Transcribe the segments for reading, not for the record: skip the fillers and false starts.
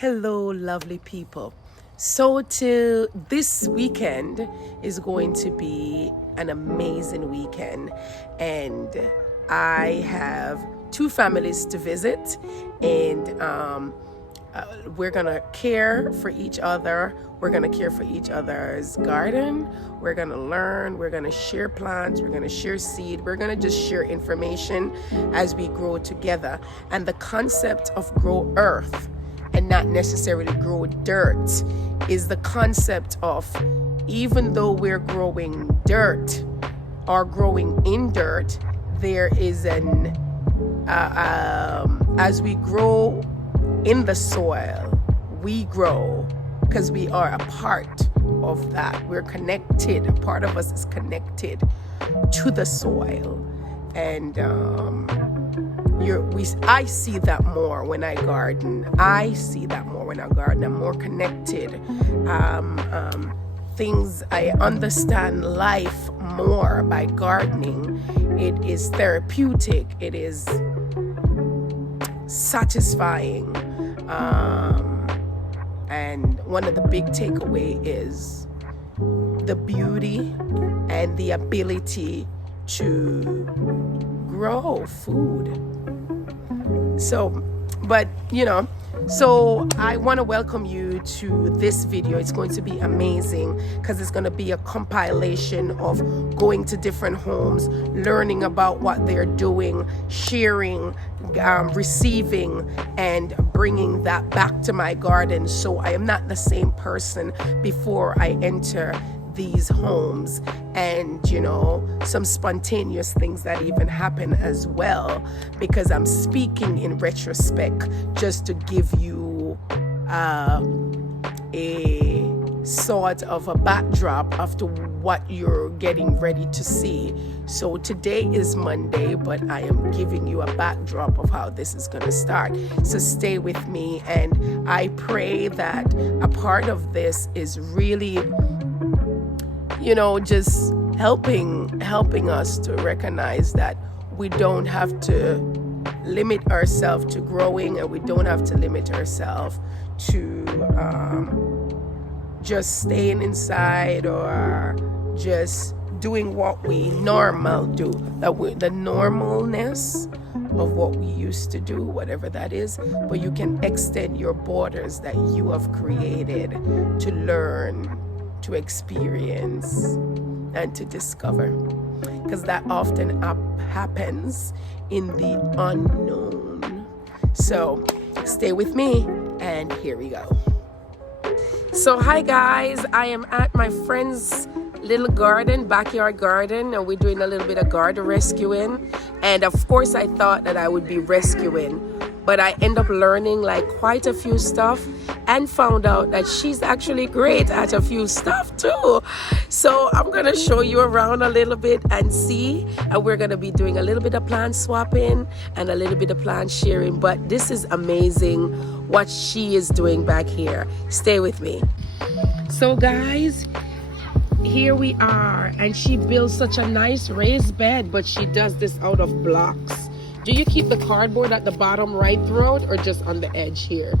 Hello, lovely people. So, till this weekend is going to be an amazing weekend, and I have two families to visit, and we're gonna care for each other. We're gonna care for each other's garden. We're gonna learn. We're gonna share plants. We're gonna share seed. We're gonna just share information as we grow together. And the concept of grow earth and not necessarily grow dirt is the concept of, even though we're growing dirt or growing in dirt, there is an as we grow in the soil, we grow because we are a part of that. We're connected. A part of us is connected to the soil, and I see that more when I garden. I see that more when I garden. I'm more connected. Things, I understand life more by gardening. It is therapeutic. It is satisfying. And one of the big takeaway is the beauty and the ability to grow food. So I want to welcome you to this video. It's going to be amazing because it's going to be a compilation of going to different homes, learning about what they're doing, sharing, receiving, and bringing that back to my garden, so I am not the same person before I enter these homes. And some spontaneous things that even happen as well, because I'm speaking in retrospect just to give you a sort of a backdrop after what you're getting ready to see. So today is Monday, but I am giving you a backdrop of how this is going to start. So stay with me, and I pray that a part of this is really just helping us to recognize that we don't have to limit ourselves to growing, and we don't have to limit ourselves to just staying inside or just doing what we normal do, the normalness of what we used to do, whatever that is. But you can extend your borders that you have created to learn, to experience, and to discover, because that often happens in the unknown. So stay with me, and here we go. So hi guys, I am at my friend's little garden, backyard garden, and we're doing a little bit of garden rescuing. And of course I thought that I would be rescuing, but I end up learning like quite a few stuff, and found out that she's actually great at a few stuff too. So I'm gonna show you around a little bit and see, and we're gonna be doing a little bit of plant swapping and a little bit of plant sharing. But this is amazing what she is doing back here. Stay with me. So guys, here we are, and she builds such a nice raised bed, but she does this out of blocks. Do you keep the cardboard at the bottom right throughout, or just on the edge here?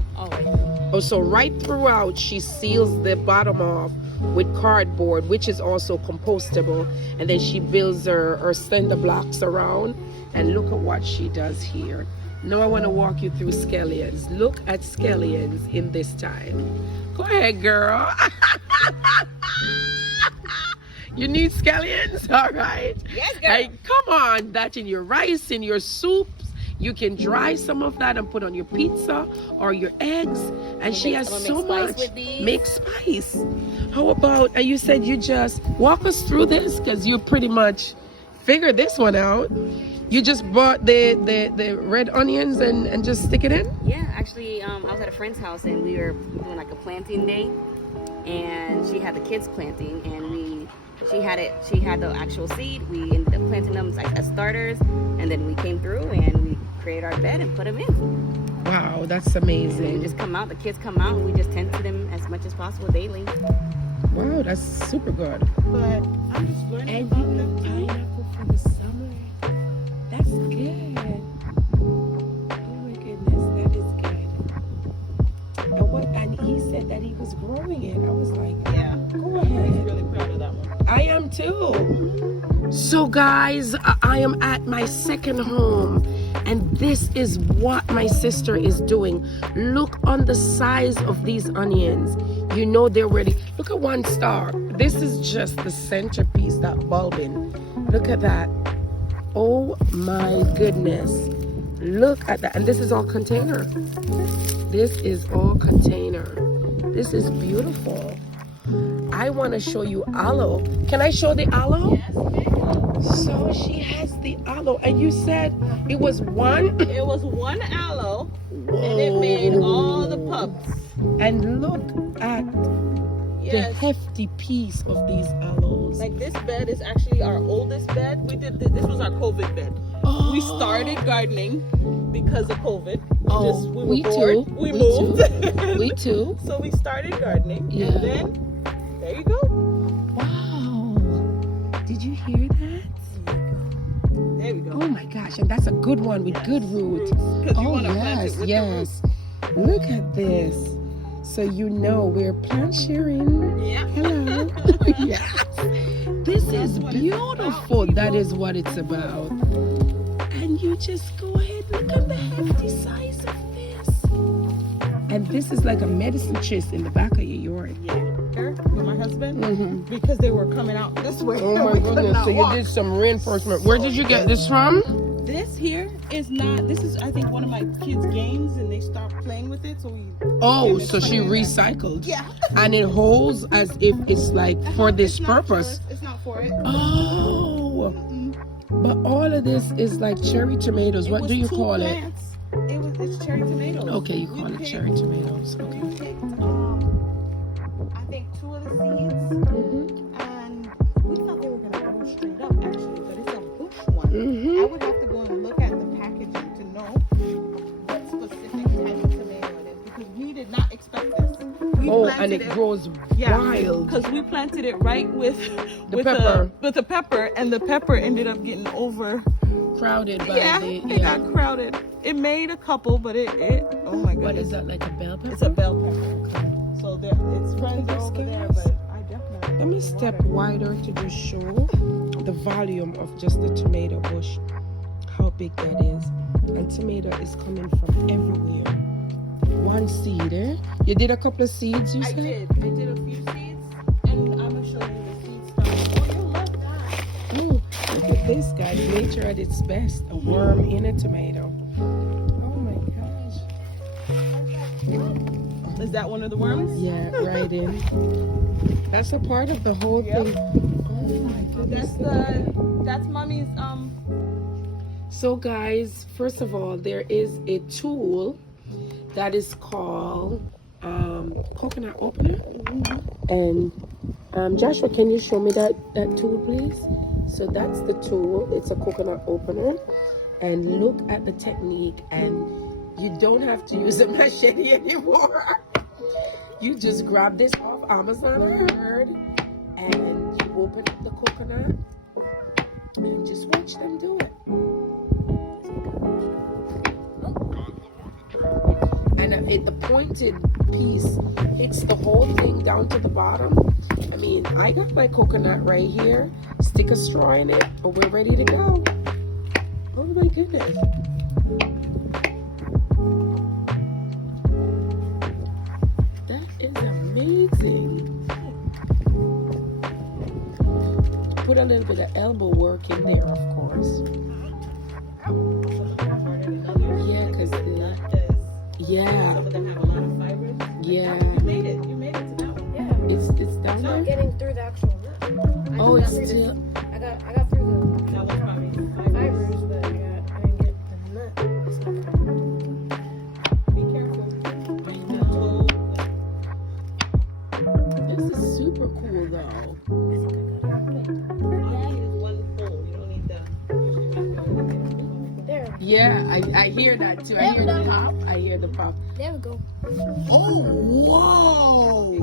Oh, so right throughout she seals the bottom off with cardboard, which is also compostable, and then she builds her cinder blocks around. And look at what she does here. Now I want to walk you through scallions. Look at scallions in this time. Go ahead, girl. You need scallions? All right. Yes, girl. Hey, come on. That in your rice, in your soups. You can dry some of that and put on your pizza or your eggs. And she has so much. Make spice. How about, you said you just walk us through this, because you pretty much figured this one out. You just bought the red onions and just stick it in? Yeah, actually, I was at a friend's house, and we were doing like a planting day, and she had the kids planting, and she had the actual seed. We ended up planting them like as starters, and then we came through and we created our bed and put them in. Wow, that's amazing. And they just come out, the kids come out, and we just tend to them as much as possible daily. Wow, that's super good. But I'm just learning about them. Pineapple for the summer. That's good. Oh my goodness, that is good. And he said that he was growing it. I was like, Yeah. go I'm ahead. really proud of that one. I am too. So guys, I am at my second home, and this is what my sister is doing. Look on the size of these onions. You know they're ready. Look at one star. This is just the centerpiece, that bulbing. Look at that. Oh my goodness. Look at that. And this is all container. This is all container. This is beautiful. I want to show you aloe. Can I show the aloe? Yes, ma'am. So she has the aloe, and you said it was one. It was one aloe, and it made all the pups. And look at the Yes. hefty piece of these aloes. Like this bed is actually our oldest bed. We did this was our COVID bed. Oh. We started gardening because of COVID. We we were bored. too. We We moved. too. We too. So we started gardening. Yeah. And then there you go. Wow. Did you hear that? There we go. Oh my gosh, and that's a good one with good root. Because you Oh want to plant yes, it with yes. Look at this. So you know we're plant sharing. the Yeah. Hello. Yes. This is what it's beautiful. about, That is what it's about. And you just go ahead, look at the hefty size of this. And this is like a medicine chest in the back of your yard. Yeah. Her with my husband. Mm-hmm. Because they were coming out this way. Oh my We could goodness. not So you walk. did some reinforcement. Where did you get this from? This here is not. This is, I think, one of my kids' games, and they stopped playing with it, so we. Oh, gave it so she something that- recycled. Yeah. And it holds as if it's like for this It's not purpose. for it. It's not for it. Oh, Mm-mm. but all of this is like cherry tomatoes. It What was do you two call it? plants. It's cherry tomatoes. Okay, you We call it picked- cherry tomatoes. We Okay. picked, I think 2 of the seeds, Mm-hmm. and we thought they were gonna grow straight up actually, but it's a bush one. I Mm-hmm. would have to go and look at the packaging to know what specific type of tomato it is, because we did not expect this. We Oh, planted and it grows wild. because we planted it right with The pepper. with the pepper, and the pepper ended up getting over. Crowded by It got crowded. It made a couple, but it oh my goodness. What is that, like a bell pepper? It's a bell pepper. So there, its friends are over there, but I definitely. Let me step wider to just show the volume of just the tomato bush, how big that is. And tomato is coming from everywhere. One seed, eh? You did a couple of seeds, you I said? did a few seeds, and I'm gonna show you the seeds. Oh, you'll love that. Ooh, look at this, guys. Nature at its best. A worm in a tomato. Oh my gosh. Is that one of the worms? Yeah, right in. That's a part of the whole Yep. thing. Oh my goodness. That's mommy's So guys, first of all, there is a tool that is called coconut opener. And Joshua, can you show me that tool, please? So that's the tool. It's a coconut opener. And look at the technique, and you don't have to use a machete anymore. You just grab this off Amazon, I heard, and you open up the coconut and just watch them do it. And the pointed piece hits the whole thing down to the bottom. I mean, I got my coconut right here. Stick a straw in it, and we're ready to go. Oh my goodness. That is amazing. Put a little bit of elbow work in there, of course. Yeah, because yeah, Some of them have a lot of fibers. yeah. You made it. You made it to that one. Yeah. It's down I'm there. not getting through the actual nut. Oh, I it's got through still. I got through That was probably the fibers. fibers, but I didn't get the nut. It's not coming. Be careful. I know. This is super cool, though. All you need is one pole. You don't need the. There. Yeah, I hear that too. I hear the pop. I hear the pop. There we go. Oh, whoa!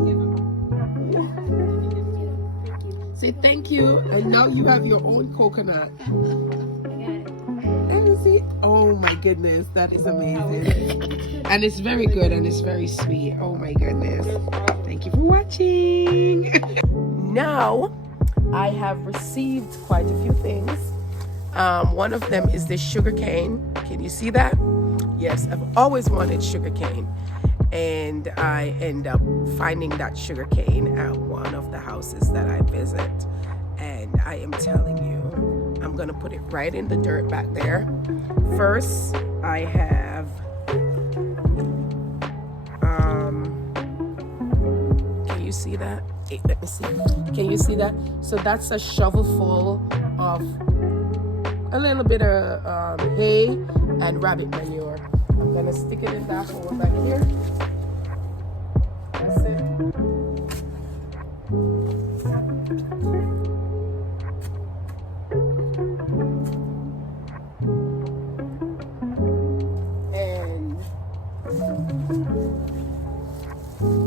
Say thank you, and now you have your own coconut. I got it. I See? Oh my goodness, that is amazing. And it's very good and it's very sweet. Oh my goodness. Thank you for watching. Now, I have received quite a few things. One of them is this sugar cane. Can you see that? Yes, I've always wanted sugar cane. And I end up finding that sugar cane at one of the houses that I visit. And I am telling you, I'm gonna put it right in the dirt back there. First, I have, can you see that? Hey, let me see. Can you see that? So that's a shovel full of a little bit of hay and rabbit manure. I'm gonna stick it in that hole back here. That's it. And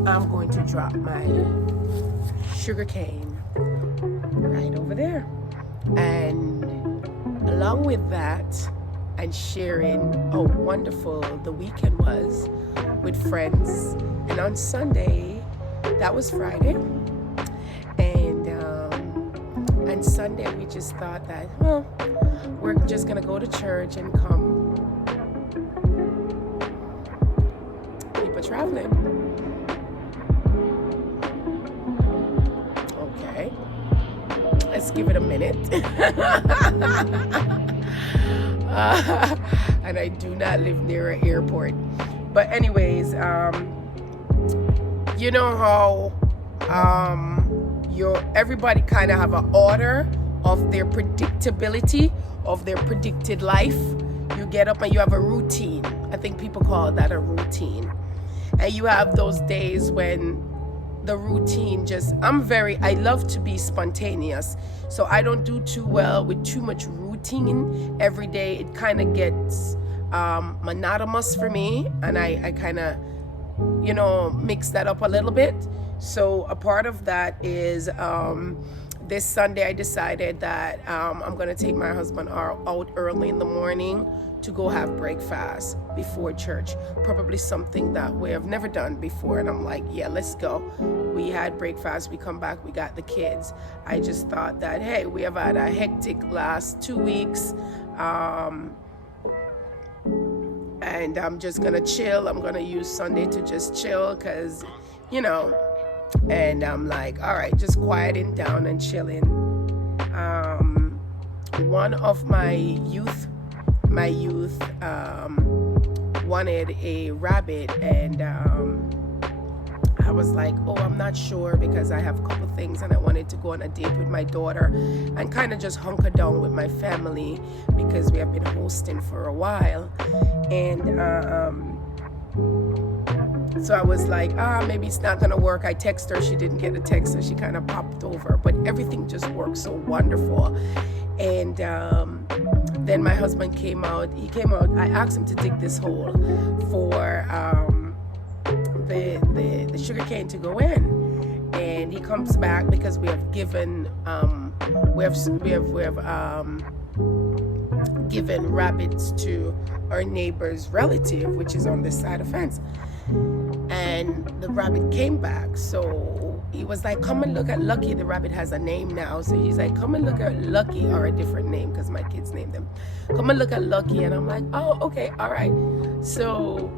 I'm going to drop my sugar cane right over there. And along with that, and sharing how wonderful the weekend was with friends. And on Sunday, that was Friday, and Sunday we just thought that, well, we're just gonna go to church and come. People traveling. Okay, let's give it a minute. And I do not live near an airport. But anyways, you know how everybody kind of have an order of their predictability of their predicted life. You get up and you have a routine. I think people call that a routine. And you have those days when the routine just, I love to be spontaneous. So I don't do too well with too much routine every day. It kind of gets monotonous for me, and I kind of, mix that up a little bit. So a part of that is this Sunday I decided that I'm gonna take my husband out early in the morning to go have breakfast before church, probably something that we have never done before. And I'm like, yeah, let's go. We had breakfast, we come back, we got the kids. I just thought that, hey, we have had a hectic last 2 weeks, and I'm just gonna chill. I'm gonna use Sunday to just chill, because and I'm like, all right, just quieting down and chilling. One of my youth wanted a rabbit, and I was like, oh, I'm not sure, because I have a couple things and I wanted to go on a date with my daughter and kind of just hunker down with my family, because we have been hosting for a while. And so I was like, maybe it's not gonna work. I text her, she didn't get a text, so she kind of popped over, but everything just worked so wonderful. And then my husband came out. I asked him to dig this hole for the sugar cane to go in, and he comes back because we have given given rabbits to our neighbor's relative, which is on this side of the fence. And the rabbit came back, so he was like, come and look at Lucky. The rabbit has a name now, so he's like, come and look at Lucky, or a different name because my kids named them. Come and look at Lucky. And I'm like, oh, okay, all right. So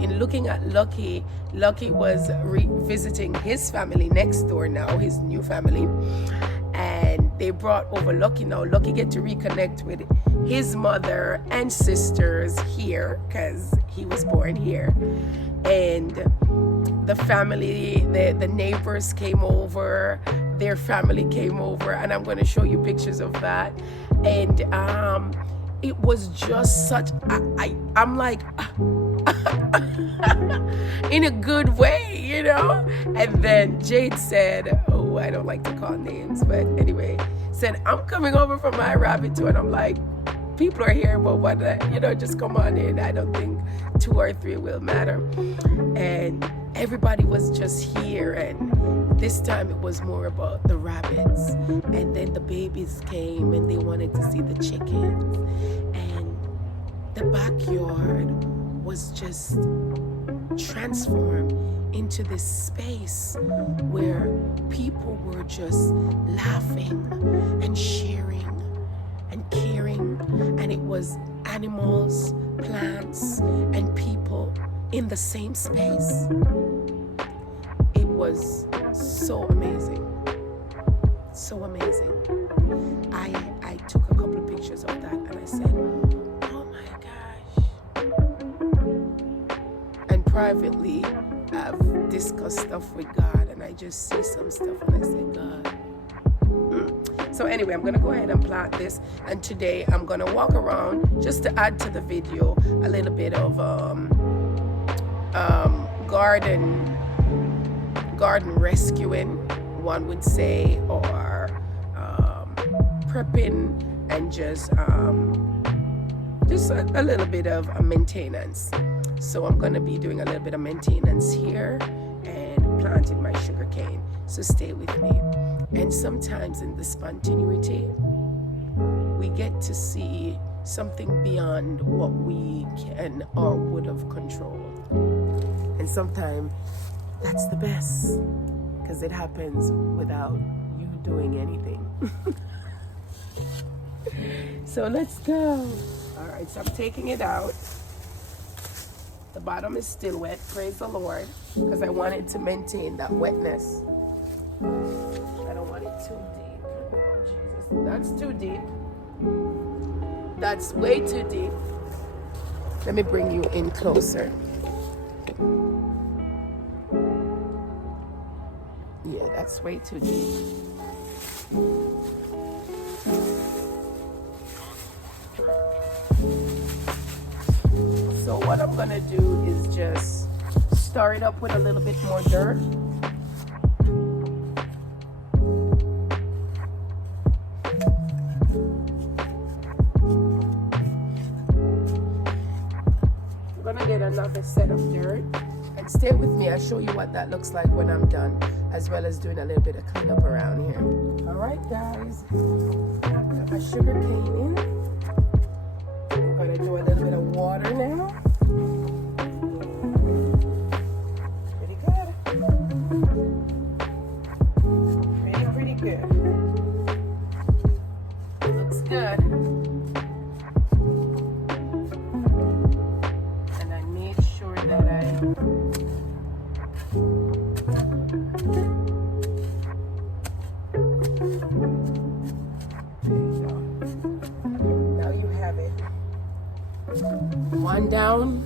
in looking at Lucky, Lucky was visiting his family next door now, his new family, and they brought over Lucky. Now Lucky get to reconnect with his mother and sisters here, because he was born here. And the family, the neighbors came over, their family came over, and I'm going to show you pictures of that. And it was just such, I'm like, in a good way, And then Jade said, oh, I don't like to call names, but anyway, said, I'm coming over for my rabbit too. And I'm like, people are here, but what, just come on in. I don't think 2 or 3 will matter. And everybody was just here, and this time it was more about the rabbits. And then the babies came, and they wanted to see the chickens. And the backyard was just transformed into this space where people were just laughing and sharing and caring, and it was animals, plants, and people in the same space. It was so amazing. So amazing. I took a couple of pictures of that and I said, oh my gosh. And privately, I've discussed stuff with God, and I just see some stuff and I say, God. So anyway, I'm gonna go ahead and plant this, and today I'm gonna walk around just to add to the video a little bit of garden rescuing, one would say, or prepping, and just a little bit of maintenance. So I'm gonna be doing a little bit of maintenance here and planting my sugar cane. So stay with me. And sometimes in the spontaneity, we get to see something beyond what we can or would have controlled. And sometimes that's the best, because it happens without you doing anything. So let's go. All right, so I'm taking it out. The bottom is still wet, praise the Lord, because I wanted to maintain that wetness. I don't want it too deep. Oh, Jesus. That's too deep. That's way too deep. Let me bring you in closer. Yeah, that's way too deep. So what I'm gonna do is just stir it up with a little bit more dirt. I'm gonna get another set of dirt, and stay with me. I'll show you what that looks like when I'm done, as well as doing a little bit of cleanup around here. All right, guys, got my sugar cane in. I'm gonna do a little bit of water now. Pretty good. Pretty good. Looks good. And I made sure that now you have it. One down,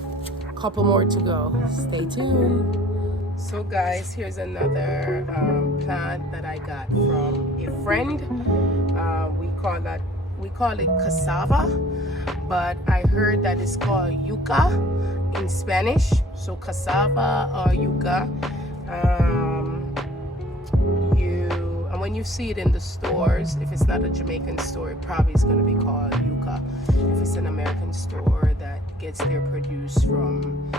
couple more to go. Stay tuned. So guys, here's another plant that I got from a friend. We call it cassava, but I heard that it's called yuca in Spanish. So cassava or yuca. And when you see it in the stores, if it's not a Jamaican store, it probably is going to be called yuca. If it's an American store that gets their produce from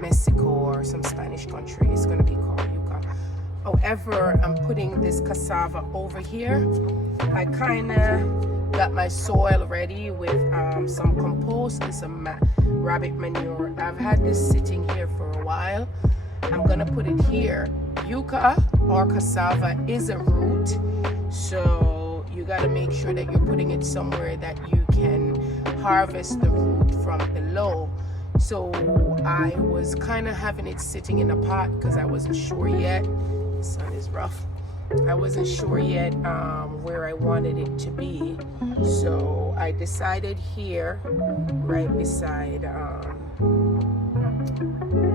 Mexico or some Spanish country, it's going to be called yuca. However, I'm putting this cassava over here. I kind of got my soil ready with some compost and some rabbit manure. I've had this sitting here for a while. I'm gonna put it here. Yuca or cassava is a root, so you got to make sure that you're putting it somewhere that you can harvest the root from below. So I was kind of having it sitting in a pot because I wasn't sure yet. The sun is rough. I wasn't sure yet where I wanted it to be. So I decided here, right beside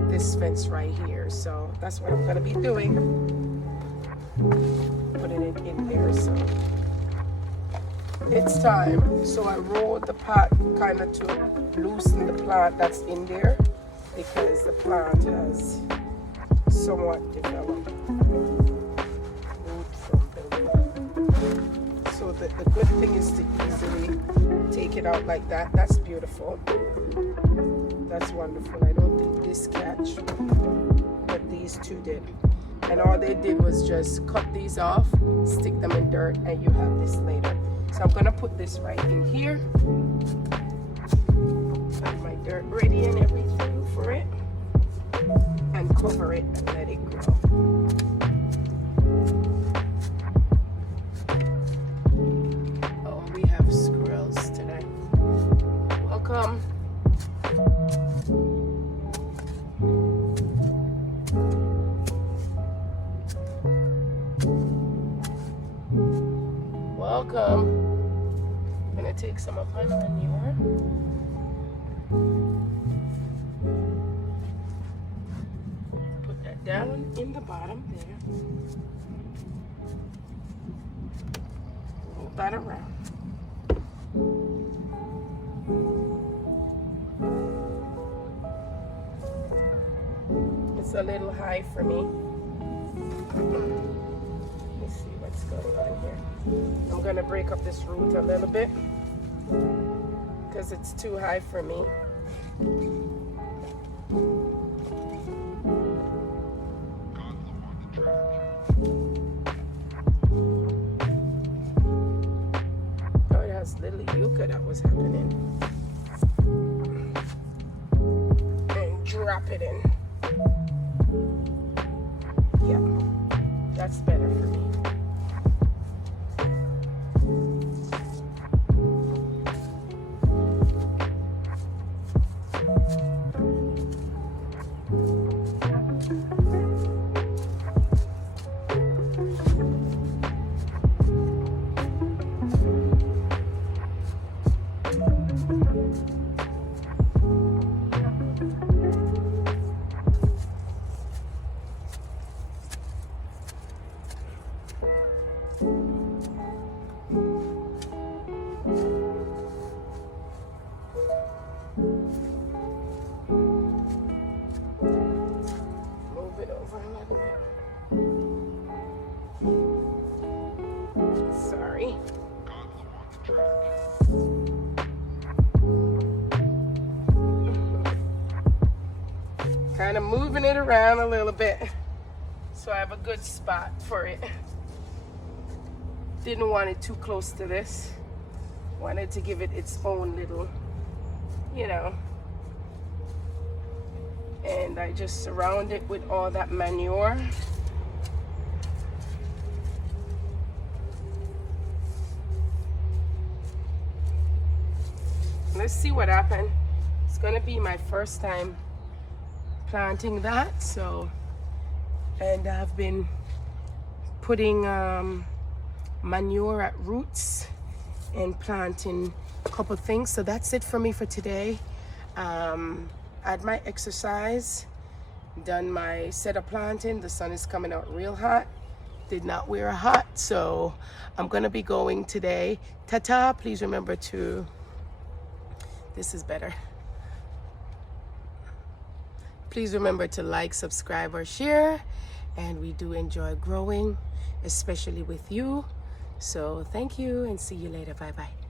this fence right here. So that's what I'm going to be doing. Putting it in there. So it's time. So I rolled the pot kind of to loosen the plant that's in there, because the plant has somewhat developed root from below. So the good thing is to easily take it out like that. That's beautiful. That's wonderful. I don't think this catch, but these two did. And all they did was just cut these off, stick them in dirt, and you have this later. So I'm gonna put this right in here. Put my dirt ready and everything for it, and cover it and let it grow. Oh, we have squirrels today. Welcome. Welcome. I'm gonna take some of my manure. Put that down in the bottom there. Move that around. It's a little high for me. Let me see what's going on here. I'm gonna break up this root a little bit because it's too high for me. Oh, it has little yucca that was happening. And drop it in. Yeah, that's better for me. Move it over a little bit. Sorry. Kind of moving it around a little bit so I have a good spot for it. Didn't want it too close to this. Wanted to give it its own little, you know. And I just surround it with all that manure. Let's see what happens. It's gonna be my first time planting that, so, and I've been putting manure at roots and planting a couple things. So that's it for me for today. Had my exercise, done my set of planting. The sun is coming out real hot. Did not wear a hat, so I'm gonna be going today. Ta-ta, please remember to, this is better. Please remember to like, subscribe, or share. And we do enjoy growing, especially with you. So thank you and see you later. Bye-bye.